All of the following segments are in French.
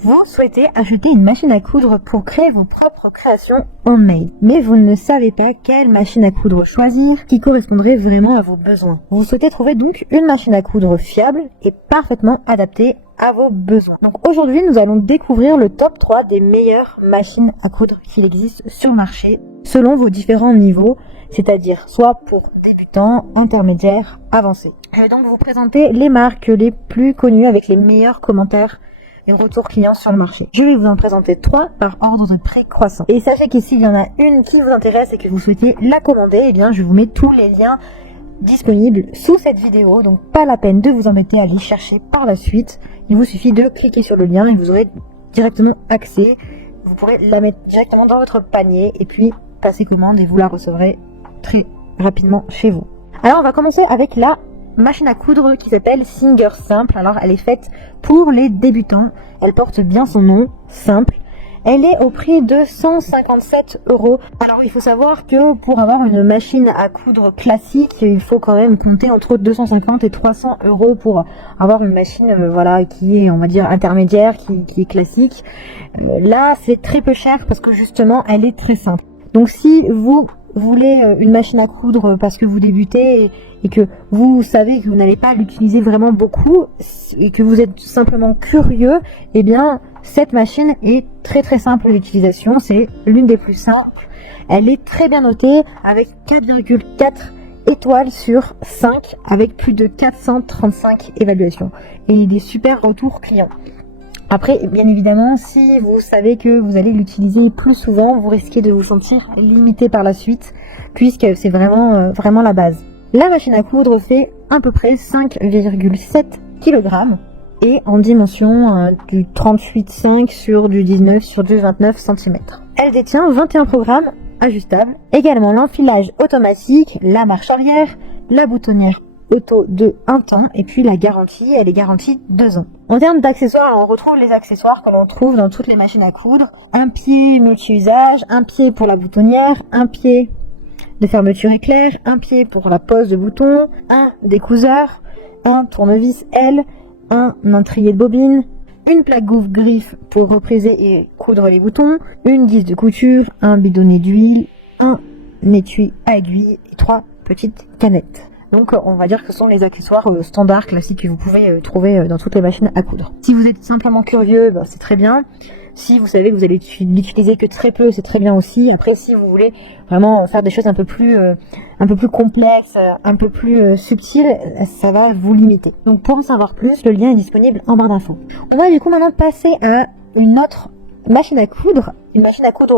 Vous souhaitez acheter une machine à coudre pour créer vos propres créations handmade, mais vous ne savez pas quelle machine à coudre choisir qui correspondrait vraiment à vos besoins. Vous souhaitez trouver donc une machine à coudre fiable et parfaitement adaptée à vos besoins. Donc aujourd'hui, nous allons découvrir le top 3 des meilleures machines à coudre qu'il existe sur le marché selon vos différents niveaux, c'est-à-dire soit pour débutants, intermédiaires, avancés. Je vais donc vous présenter les marques les plus connues avec les meilleurs commentaires et retours clients sur le marché. Je vais vous en présenter 3 par ordre de prix croissant. Et sachez qu'ici, il y en a une qui vous intéresse et que vous souhaitez la commander, eh bien je vous mets tous les liens disponibles sous cette vidéo, donc pas la peine de vous embêter à les chercher par la suite. Il vous suffit de cliquer sur le lien et vous aurez directement accès. Vous pourrez la mettre directement dans votre panier et puis passer commande et vous la recevrez très rapidement chez vous. Alors on va commencer avec la machine à coudre qui s'appelle Singer Simple. Alors elle est faite pour les débutants, elle porte bien son nom, Simple. Elle est au prix de 157 €. Alors il faut savoir que pour avoir une machine à coudre classique, il faut quand même compter entre 250 et 300 € pour avoir une machine voilà, qui est, on va dire, intermédiaire, qui est classique. Là c'est très peu cher parce que justement elle est très simple. Donc si vous voulez une machine à coudre parce que vous débutez et que vous savez que vous n'allez pas l'utiliser vraiment beaucoup et que vous êtes simplement curieux, eh bien cette machine est très très simple d'utilisation, c'est l'une des plus simples. Elle est très bien notée avec 4,4 étoiles sur 5 avec plus de 435 évaluations et il y a des super retours clients. Après, bien évidemment, si vous savez que vous allez l'utiliser plus souvent, vous risquez de vous sentir limité par la suite, puisque c'est vraiment la base. La machine à coudre fait à peu près 5,7 kg et en dimension du 38,5 sur du 19 sur du 29 cm. Elle détient 21 programmes ajustables, également l'enfilage automatique, la marche arrière, la boutonnière auto de 1 temps et puis la garantie, elle est garantie 2 ans. En termes d'accessoires, on retrouve les accessoires que l'on trouve dans toutes les machines à coudre. Un pied multi-usage, un pied pour la boutonnière, un pied de fermeture éclair, un pied pour la pose de bouton, un découseur, un tournevis L, un entrier de bobine, une plaque griffe pour repriser et coudre les boutons, une guise de couture, un bidonnet d'huile, un étui à aiguille et 3 petites canettes. Donc on va dire que ce sont les accessoires standards, classiques que vous pouvez trouver dans toutes les machines à coudre. Si vous êtes simplement curieux, c'est très bien. Si vous savez que vous allez l'utiliser que très peu, c'est très bien aussi. Après, si vous voulez vraiment faire des choses un peu plus complexes, un peu plus subtiles, ça va vous limiter. Donc pour en savoir plus, le lien est disponible en barre d'infos. On va du coup maintenant passer à une autre machine à coudre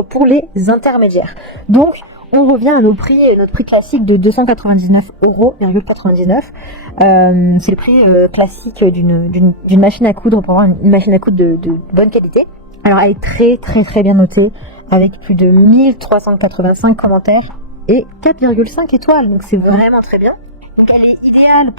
pour les intermédiaires. Donc on revient à notre prix classique de 299,99 €. C'est le prix classique d'une machine à coudre pour avoir une machine à coudre de bonne qualité. Alors elle est très très très bien notée avec plus de 1385 commentaires et 4,5 étoiles. Donc c'est vraiment très bien. Donc elle est idéale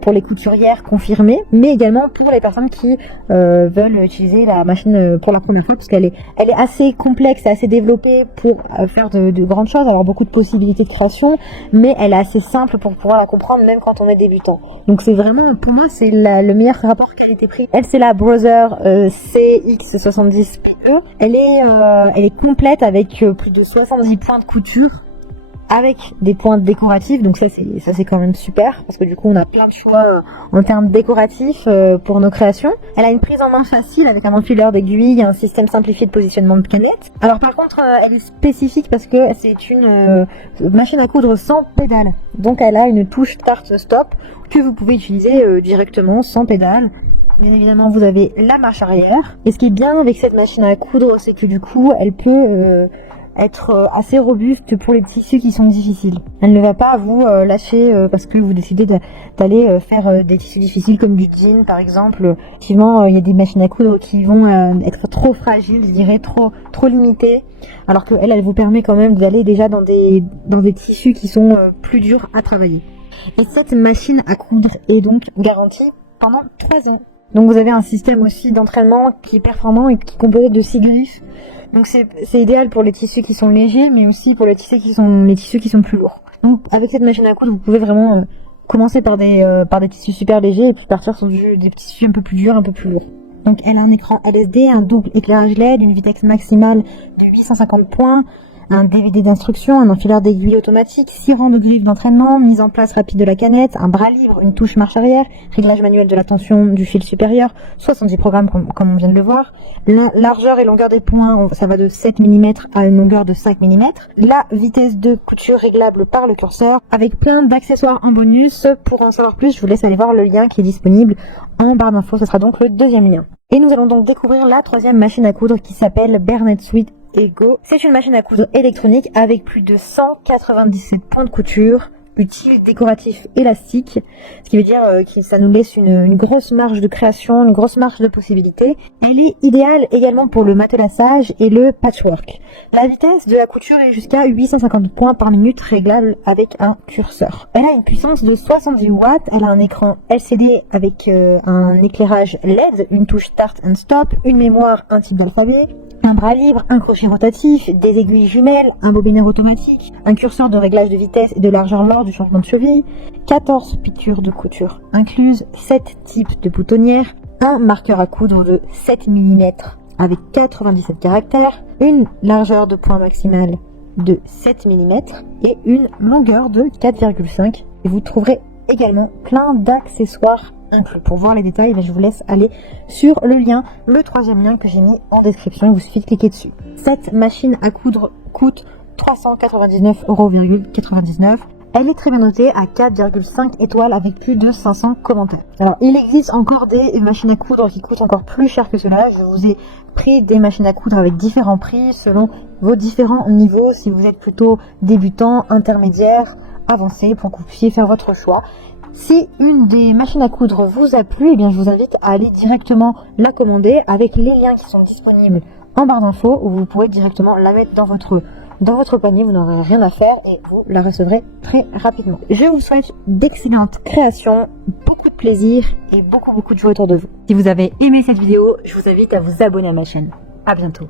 pour les couturières confirmées, mais également pour les personnes qui veulent utiliser la machine pour la première fois, parce qu'elle est assez complexe et assez développée pour faire de grandes choses, avoir beaucoup de possibilités de création, mais elle est assez simple pour pouvoir la comprendre même quand on est débutant. Donc c'est vraiment, pour moi, c'est le meilleur rapport qualité-prix. Elle, c'est la Brother CX70PE. Elle est complète avec plus de 70 points de couture, avec des pointes décoratives, donc ça c'est quand même super, parce que du coup on a plein de choix en termes décoratifs pour nos créations. Elle a une prise en main facile avec un enfileur d'aiguilles, un système simplifié de positionnement de canettes. Alors par contre elle est spécifique parce que c'est une machine à coudre sans pédale, donc elle a une touche start-stop que vous pouvez utiliser directement sans pédale. Bien évidemment vous avez la marche arrière, et ce qui est bien avec cette machine à coudre, c'est que du coup elle peut être assez robuste pour les tissus qui sont difficiles. Elle ne va pas vous lâcher parce que vous décidez d'aller faire des tissus difficiles comme du jean par exemple. Effectivement, il y a des machines à coudre qui vont être trop fragiles, je dirais trop limitées, alors que elle vous permet quand même d'aller déjà dans des tissus qui sont plus durs à travailler. Et cette machine à coudre est donc garantie pendant 3 ans. Donc vous avez un système aussi d'entraînement qui est performant et qui est composé de 6 griffes. Donc c'est idéal pour les tissus qui sont légers, mais aussi pour les tissus qui sont plus lourds. Donc avec cette machine à coudre, vous pouvez vraiment commencer par des tissus super légers et puis partir sur des tissus un peu plus durs, un peu plus lourds. Donc elle a un écran LCD, un double éclairage LED, une vitesse maximale de 850 points, un DVD d'instruction, un enfileur d'aiguille automatique, 6 rangs de griffes d'entraînement, mise en place rapide de la canette, un bras libre, une touche marche arrière, réglage manuel de la tension du fil supérieur, 70 programmes comme on vient de le voir. La largeur et longueur des points, ça va de 7 mm à une longueur de 5 mm. La vitesse de couture réglable par le curseur, avec plein d'accessoires en bonus. Pour en savoir plus, je vous laisse aller voir le lien qui est disponible en barre d'infos, ce sera donc le deuxième lien. Et nous allons donc découvrir la troisième machine à coudre qui s'appelle Bernet Suite Ego. C'est une machine à coudre électronique avec plus de 197 points de couture, utile, décoratif, élastique, ce qui veut dire que ça nous laisse une grosse marge de création, une grosse marge de possibilités. Elle est idéale également pour le matelassage et le patchwork. La vitesse de la couture est jusqu'à 850 points par minute réglable avec un curseur. Elle a une puissance de 70 watts, elle a un écran LCD avec un éclairage LED, une touche Start and Stop, une mémoire, un type d'alphabet, un bras libre, un crochet rotatif, des aiguilles jumelles, un bobinaire automatique, un curseur de réglage de vitesse et de largeur lors du changement de cheville, 14 piqûres de couture incluses, 7 types de boutonnières, un marqueur à coudre de 7 mm avec 97 caractères, une largeur de point maximale de 7 mm et une longueur de 4,5. Et vous trouverez également plein d'accessoires inclus. Pour voir les détails, je vous laisse aller sur le lien, le troisième lien que j'ai mis en description. Il vous suffit de cliquer dessus. Cette machine à coudre coûte 399,99 €. Elle est très bien notée à 4,5 étoiles avec plus de 500 commentaires. Alors, il existe encore des machines à coudre qui coûtent encore plus cher que cela. Je vous ai pris des machines à coudre avec différents prix selon vos différents niveaux. Si vous êtes plutôt débutant, intermédiaire, avancé, pour que vous puissiez faire votre choix. Si une des machines à coudre vous a plu, eh bien, je vous invite à aller directement la commander avec les liens qui sont disponibles en barre d'infos, où vous pourrez directement la mettre dans votre panier, vous n'aurez rien à faire et vous la recevrez très rapidement. Je vous souhaite d'excellentes créations, beaucoup de plaisir et beaucoup de joie autour de vous. Si vous avez aimé cette vidéo, je vous invite à vous abonner à ma chaîne. À bientôt.